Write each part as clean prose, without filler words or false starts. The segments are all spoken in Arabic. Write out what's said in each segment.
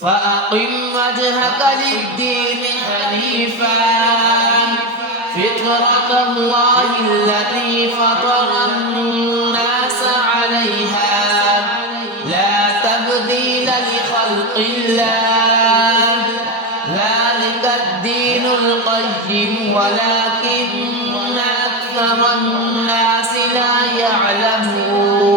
فأقم وجهك للدين حنيفا فطرة الله التي فطر الناس عليها لا تبديل لخلق الله ذلك الدين القيم ولكن أكثر الناس لا يعلمون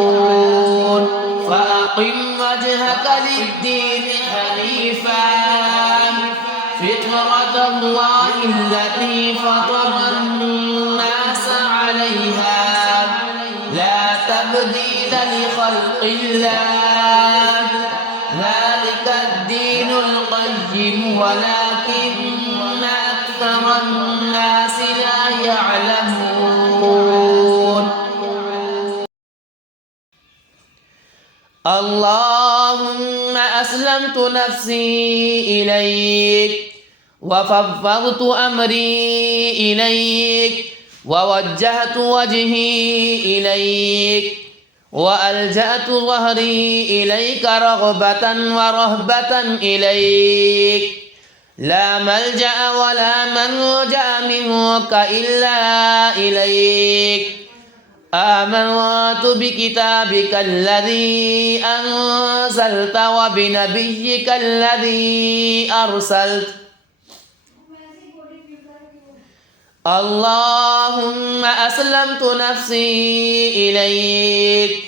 فأقم وجهك للدين حنيفا فطرة الله التي فطر الناس عليها لا تبديل لخلق الله ذلك الدين القيم ولكن أكثر الناس لا يعلمون اللهم أسلمت نفسي إليك وفوضت أمري إليك ووجهت وجهي إليك وألجأت ظهري إليك رغبة ورهبة إليك لا ملجأ ولا منجأ منك إلا إليك آمنت بكتابك الذي أنزلت وبنبيك الذي أرسلت اللهم أسلمت نفسي إليك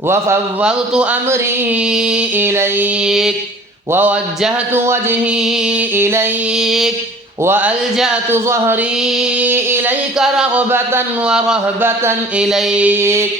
وفوضت أمري إليك ووجهت وجهي إليك وألجأت ظهري إليك رغبة ورهبة إليك